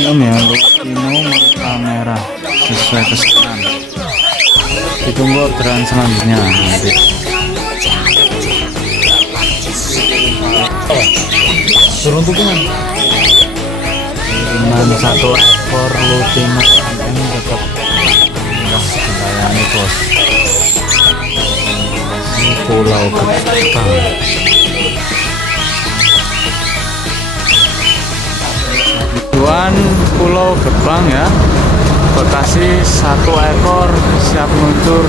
ini om ya, Lupino mata merah sesuai pesanan. Ditunggu orderan selanjutnya nanti. Turun tukungan. Kiriman 1 ekor Lupino ini tetap murah dilayani bos. Ini Pulau Gebang. Tujuan Pulau Gebang ya, Bekasi 1 ekor siap meluncur